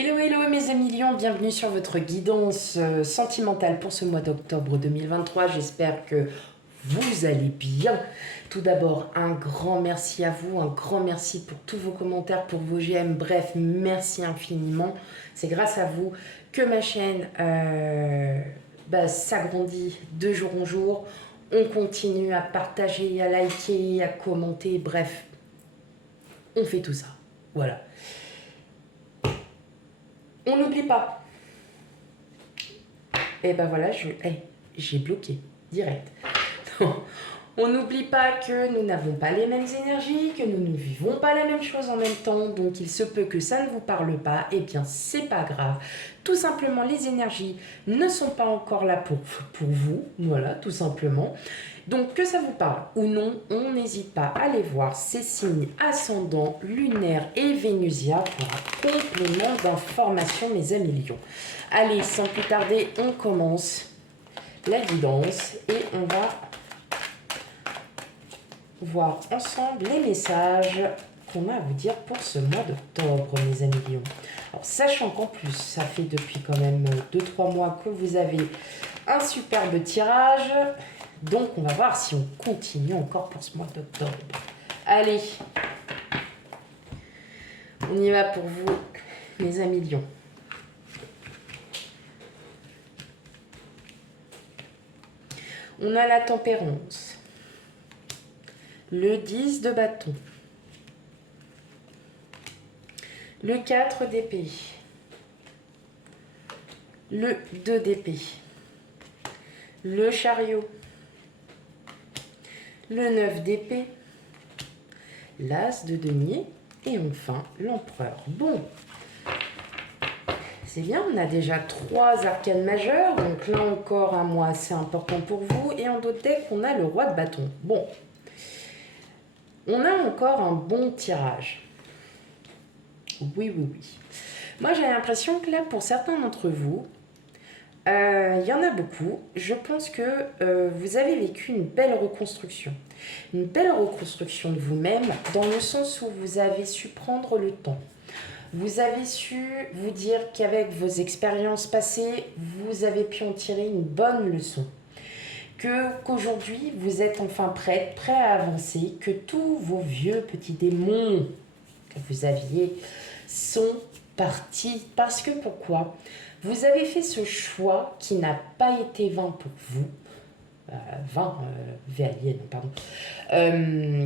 Hello, hello mes amis lions, bienvenue sur votre guidance sentimentale pour ce mois d'octobre 2023. J'espère que vous allez bien. Tout d'abord, un grand merci à vous, un grand merci pour tous vos commentaires, pour vos j'aime, bref, merci infiniment. C'est grâce à vous que ma chaîne s'agrandit de jour en jour. On continue à partager, à liker, à commenter, bref, on fait tout ça. Voilà. On n'oublie pas. Et ben voilà, j'ai bloqué, direct. On n'oublie pas que nous n'avons pas les mêmes énergies, que nous ne vivons pas la même chose en même temps, donc il se peut que ça ne vous parle pas, et bien c'est pas grave. Tout simplement, les énergies ne sont pas encore là pour vous, voilà, tout simplement. Donc que ça vous parle ou non, on n'hésite pas à aller voir ces signes ascendants, lunaires et vénusiens pour un complément d'information, mes amis lions. Allez, sans plus tarder, on commence la guidance et on va voir ensemble les messages qu'on a à vous dire pour ce mois d'octobre, mes amis lions. Alors, sachant qu'en plus, ça fait depuis quand même 2-3 mois que vous avez un superbe tirage, donc on va voir si on continue encore pour ce mois d'octobre. Allez, on y va pour vous, mes amis lions. On a la tempérance, le 10 de bâton, le 4 d'épée, le 2 d'épée, le chariot, le 9 d'épée, l'as de denier et enfin l'empereur. Bon, c'est bien, on a déjà 3 arcanes majeures, donc là encore un mois assez important pour vous. Et en d'autres decks, on a le roi de bâton. Bon, on a encore un bon tirage. Oui, oui, oui. Moi, j'ai l'impression que là, pour certains d'entre vous, il y en a beaucoup. Je pense que vous avez vécu une belle reconstruction. Une belle reconstruction de vous-même, dans le sens où vous avez su prendre le temps. Vous avez su vous dire qu'avec vos expériences passées, vous avez pu en tirer une bonne leçon. Qu'aujourd'hui, vous êtes enfin prêt à avancer, que tous vos vieux petits démons que vous aviez sont partis. Parce que pourquoi ? Vous avez fait ce choix qui n'a pas été vain pour vous. Pardon.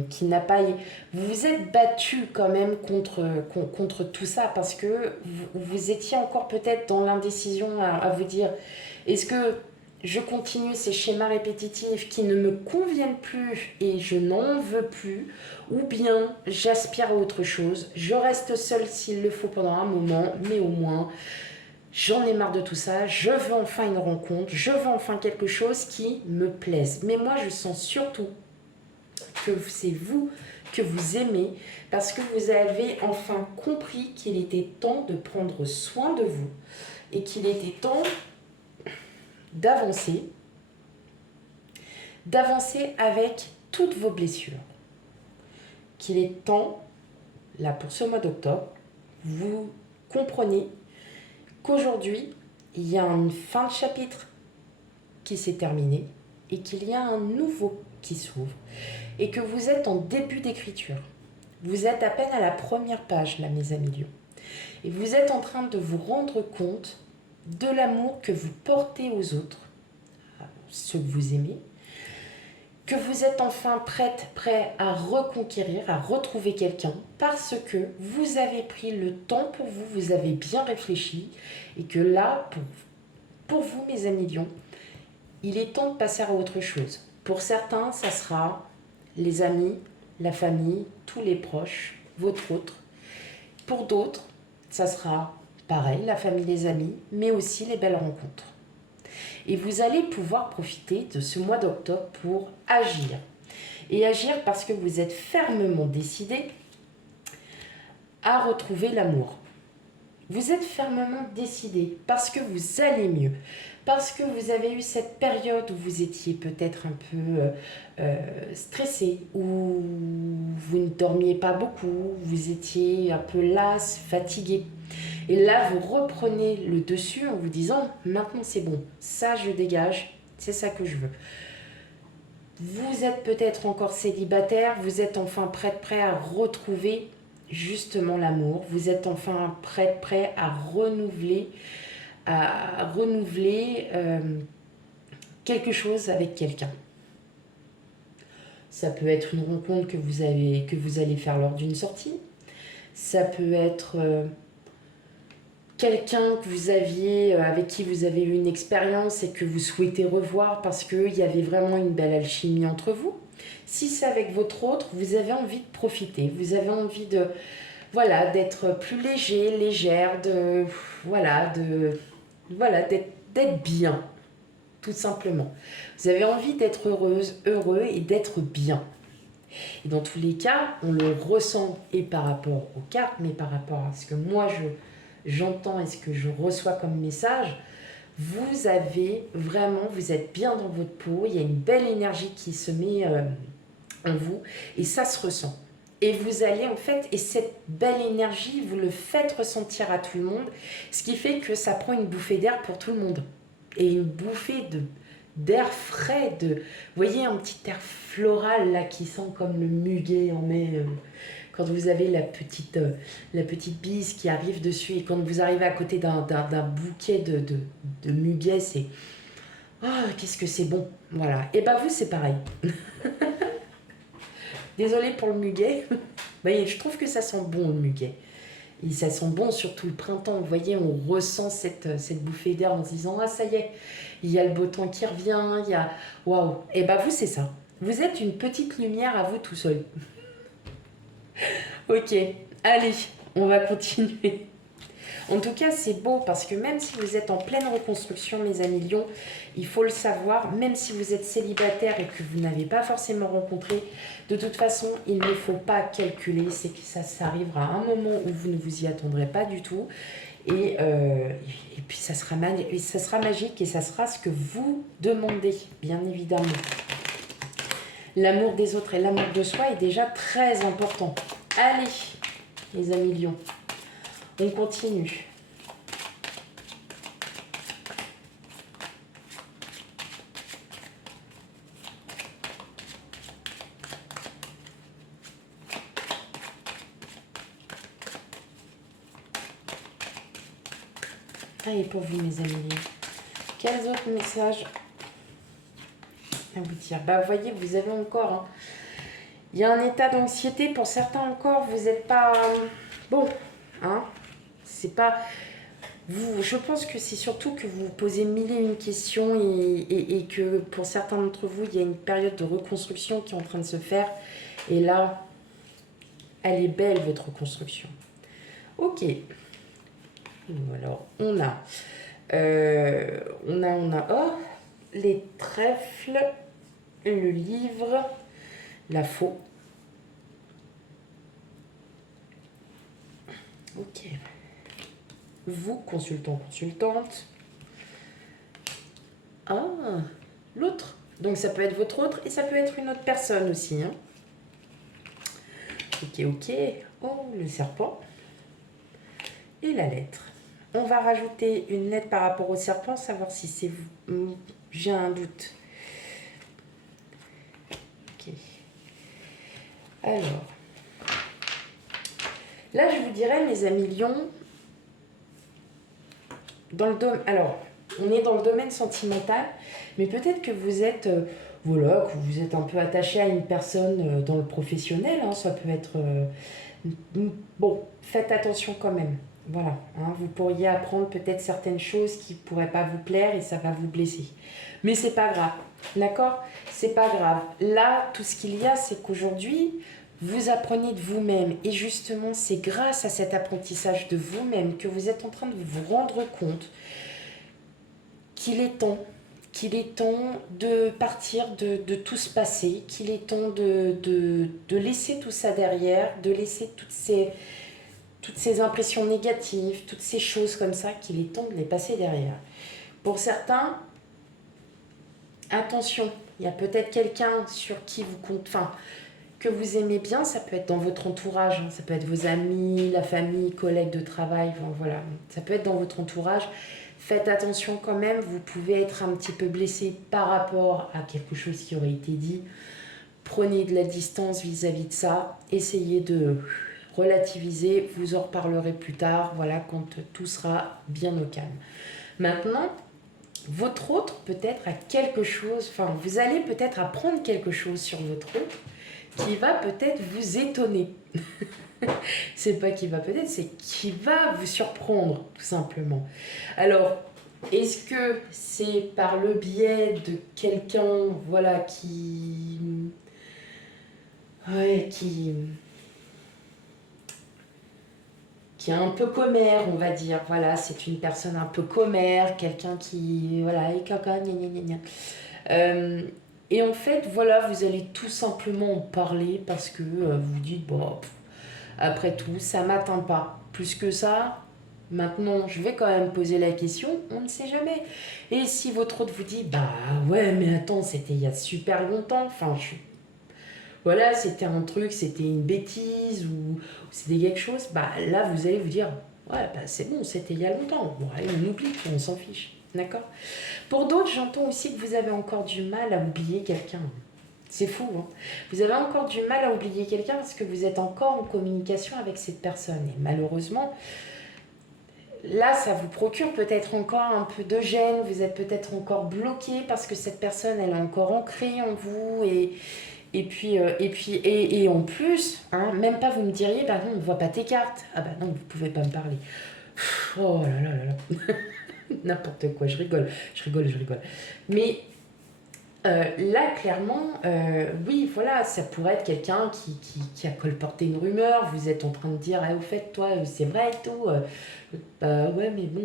Qui n'a pas... Vous vous êtes battu quand même contre tout ça parce que vous étiez encore peut-être dans l'indécision à vous dire est-ce que je continue ces schémas répétitifs qui ne me conviennent plus et je n'en veux plus, ou bien j'aspire à autre chose, je reste seule s'il le faut pendant un moment, mais au moins j'en ai marre de tout ça, je veux enfin une rencontre, je veux enfin quelque chose qui me plaise. Mais moi je sens surtout que c'est vous que vous aimez parce que vous avez enfin compris qu'il était temps de prendre soin de vous et qu'il était temps d'avancer avec toutes vos blessures. Qu'il est temps, là pour ce mois d'octobre, vous comprenez qu'aujourd'hui, il y a une fin de chapitre qui s'est terminée et qu'il y a un nouveau qui s'ouvre et que vous êtes en début d'écriture. Vous êtes à peine à la première page, là, mes amis lions. Et vous êtes en train de vous rendre compte de l'amour que vous portez aux autres, ceux que vous aimez, que vous êtes enfin prêt à reconquérir, à retrouver quelqu'un, parce que vous avez pris le temps pour vous, vous avez bien réfléchi, et que là, pour vous, mes amis lions, il est temps de passer à autre chose. Pour certains, ça sera les amis, la famille, tous les proches, votre autre. Pour d'autres, ça sera pareil, la famille, les amis, mais aussi les belles rencontres. Et vous allez pouvoir profiter de ce mois d'octobre pour agir. Et agir parce que vous êtes fermement décidé à retrouver l'amour. Vous êtes fermement décidé parce que vous allez mieux. Parce que vous avez eu cette période où vous étiez peut-être un peu stressé, où vous ne dormiez pas beaucoup, vous étiez un peu las, fatigué. Et là, vous reprenez le dessus en vous disant, maintenant c'est bon, ça je dégage, c'est ça que je veux. Vous êtes peut-être encore célibataire, vous êtes enfin prêt à retrouver justement l'amour, vous êtes enfin prêt à renouveler quelque chose avec quelqu'un. Ça peut être une rencontre que vous allez faire lors d'une sortie. Ça peut être quelqu'un que vous aviez, avec qui vous avez eu une expérience et que vous souhaitez revoir parce qu'il y avait vraiment une belle alchimie entre vous. Si c'est avec votre autre, vous avez envie de profiter. Vous avez envie de, voilà, d'être plus léger, légère, d'être bien, tout simplement. Vous avez envie d'être heureuse, heureux et d'être bien. Et dans tous les cas, on le ressent et par rapport aux cartes, mais par rapport à ce que moi j'entends et ce que je reçois comme message, vous êtes bien dans votre peau, il y a une belle énergie qui se met en vous et ça se ressent. Et vous allez en fait, et cette belle énergie, vous le faites ressentir à tout le monde, ce qui fait que ça prend une bouffée d'air pour tout le monde. Et une bouffée d'air frais, vous voyez un petit air floral là qui sent comme le muguet en mai, quand vous avez la petite bise qui arrive dessus et quand vous arrivez à côté d'un bouquet de muguet, c'est oh, qu'est-ce que c'est bon, voilà. Et bah vous c'est pareil. Désolée pour le muguet, mais je trouve que ça sent bon le muguet. Et ça sent bon surtout le printemps, vous voyez, on ressent cette bouffée d'air en se disant ah ça y est, il y a le beau temps qui revient, il y a waouh. Et bah vous c'est ça. Vous êtes une petite lumière à vous tout seul. Ok, allez, on va continuer. En tout cas, c'est beau parce que même si vous êtes en pleine reconstruction, mes amis lions, il faut le savoir, même si vous êtes célibataire et que vous n'avez pas forcément rencontré, de toute façon, il ne faut pas calculer, c'est que ça arrivera à un moment où vous ne vous y attendrez pas du tout. Et puis ça sera magique et ça sera ce que vous demandez, bien évidemment. L'amour des autres et l'amour de soi est déjà très important. Allez, les amis lions, on continue. Allez, pour vous, mes amis lions, quels autres messages à vous dire? Bah, vous voyez, vous avez encore... Hein, il y a un état d'anxiété. Pour certains encore, vous n'êtes pas... bon, hein, c'est pas... je pense que c'est surtout que vous vous posez mille et une questions et que pour certains d'entre vous, il y a une période de reconstruction qui est en train de se faire. Et là, elle est belle, votre reconstruction. Ok. Alors, on a... oh, les trèfles, le livre, la faux. Ok. Vous, consultant, consultante. Ah, l'autre. Donc ça peut être votre autre et ça peut être une autre personne aussi. Hein. Ok, ok. Oh, le serpent. Et la lettre. On va rajouter une lettre par rapport au serpent, savoir si c'est vous. J'ai un doute. Ok. Alors. Là, je vous dirais, mes amis lions, alors, on est dans le domaine sentimental, mais peut-être que vous êtes, que vous êtes un peu attaché à une personne dans le professionnel, hein, ça peut être... bon, faites attention quand même. Voilà, hein, vous pourriez apprendre peut-être certaines choses qui ne pourraient pas vous plaire et ça va vous blesser. Mais c'est pas grave, d'accord? C'est pas grave. Là, tout ce qu'il y a, c'est qu'aujourd'hui, vous apprenez de vous-même. Et justement, c'est grâce à cet apprentissage de vous-même que vous êtes en train de vous rendre compte qu'il est temps de partir de tout ce passé, qu'il est temps de laisser tout ça derrière, de laisser toutes ces impressions négatives, toutes ces choses comme ça, qu'il est temps de les passer derrière. Pour certains, attention, il y a peut-être quelqu'un sur qui vous comptez, que vous aimez bien, ça peut être dans votre entourage, hein, ça peut être vos amis, la famille, collègues de travail, enfin, voilà, ça peut être dans votre entourage. Faites attention quand même, vous pouvez être un petit peu blessé par rapport à quelque chose qui aurait été dit. Prenez de la distance vis-à-vis de ça, essayez de relativiser, vous en reparlerez plus tard, voilà, quand tout sera bien au calme. Maintenant, votre autre peut-être a quelque chose, enfin vous allez peut-être apprendre quelque chose sur votre autre qui va peut-être vous étonner. C'est pas qui va peut-être, c'est qui va vous surprendre tout simplement. Alors, est-ce que c'est par le biais de quelqu'un, voilà, ouais, qui est un peu commère, on va dire. Voilà, c'est une personne un peu commère, quelqu'un qui, voilà, est caca, gna gna gna gna. Et en fait, voilà, vous allez tout simplement en parler parce que vous dites, bon, après tout, ça m'atteint pas. Plus que ça, maintenant, je vais quand même poser la question, on ne sait jamais. Et si votre autre vous dit, bah ouais, mais attends, c'était il y a super longtemps, enfin, voilà, c'était un truc, c'était une bêtise ou c'était quelque chose, bah là, vous allez vous dire, ouais, bah c'est bon, c'était il y a longtemps. Bon, allez, on oublie, on s'en fiche. D'accord? Pour d'autres, j'entends aussi que vous avez encore du mal à oublier quelqu'un. C'est fou, hein? Vous avez encore du mal à oublier quelqu'un parce que vous êtes encore en communication avec cette personne. Et malheureusement, là, ça vous procure peut-être encore un peu de gêne. Vous êtes peut-être encore bloqué parce que cette personne, elle est encore ancrée en vous. Et en plus, hein, même pas vous me diriez, bah non, on ne voit pas tes cartes. Ah bah non, vous pouvez pas me parler. Oh là là là là. N'importe quoi, je rigole. Mais là, clairement, oui, voilà, ça pourrait être quelqu'un qui a colporté une rumeur. Vous êtes en train de dire, ah, au fait, toi, c'est vrai et tout. Bah ouais, mais bon,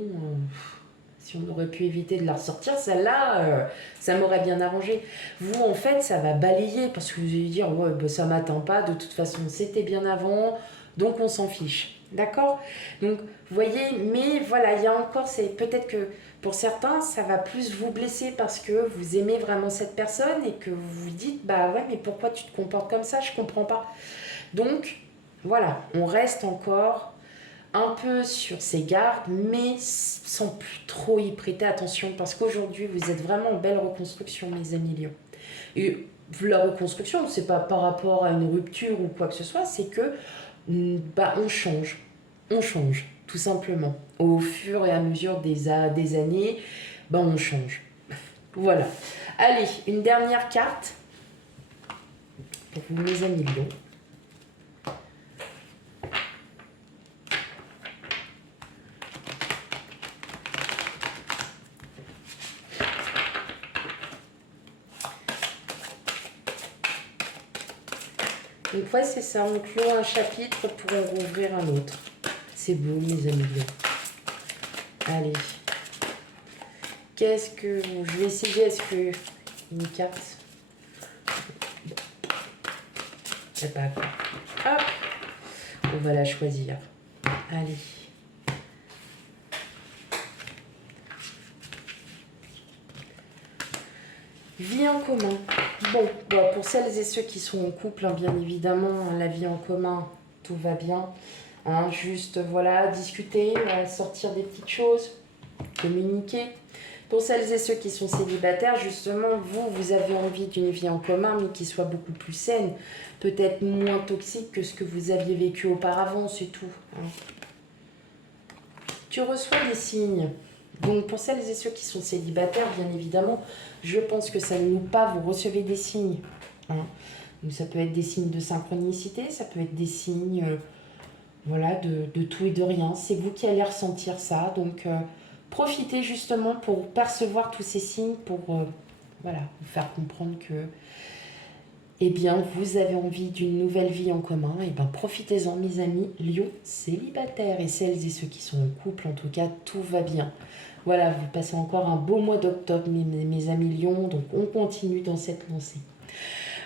si on aurait pu éviter de la ressortir, celle-là, ça m'aurait bien arrangé. Vous, en fait, ça va balayer parce que vous allez dire, ouais, bah, ça m'atteint pas, de toute façon, c'était bien avant, donc on s'en fiche. D'accord? Donc, vous voyez, mais voilà, il y a encore, c'est peut-être que pour certains, ça va plus vous blesser parce que vous aimez vraiment cette personne et que vous vous dites, bah ouais, mais pourquoi tu te comportes comme ça? Je comprends pas. Donc, voilà, on reste encore un peu sur ses gardes, mais sans plus trop y prêter attention parce qu'aujourd'hui, vous êtes vraiment en belle reconstruction, mes amis Lions. Et la reconstruction, c'est pas par rapport à une rupture ou quoi que ce soit, c'est que bah, on change, tout simplement. Au fur et à mesure des années, bah, on change. Voilà. Allez, une dernière carte pour vous, mes amis Lions. Donc ouais, c'est ça, on clôt un chapitre pour en rouvrir un autre. C'est beau, mes amis. Allez. Qu'est-ce que... Je vais essayer, est-ce que... Une carte... C'est pas quoi. Hop. On va la choisir. Allez. Vie en commun. Bon, pour celles et ceux qui sont en couple, hein, bien évidemment, la vie en commun, tout va bien. Hein, juste, voilà, discuter, sortir des petites choses, communiquer. Pour celles et ceux qui sont célibataires, justement, vous avez envie d'une vie en commun, mais qui soit beaucoup plus saine, peut-être moins toxique que ce que vous aviez vécu auparavant, c'est tout. Hein. Tu reçois des signes. Donc, pour celles et ceux qui sont célibataires, bien évidemment, je pense que ça ne nous pas, vous recevez des signes. Hein. Donc, ça peut être des signes de synchronicité, ça peut être des signes voilà, de tout et de rien. C'est vous qui allez ressentir ça. Donc, profitez justement pour percevoir tous ces signes, pour voilà, vous faire comprendre que eh bien, vous avez envie d'une nouvelle vie en commun. Eh bien, profitez-en, mes amis Lions célibataires et celles et ceux qui sont en couple. En tout cas, tout va bien. Voilà, vous passez encore un beau mois d'octobre, mes amis Lions. Donc, on continue dans cette lancée.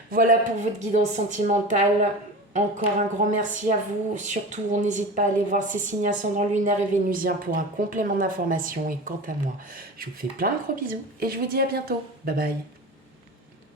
Voilà pour votre guidance sentimentale. Encore un grand merci à vous. Surtout, on n'hésite pas à aller voir ces signes ascendants lunaires et vénusiens pour un complément d'information. Et quant à moi, je vous fais plein de gros bisous et je vous dis à bientôt. Bye bye.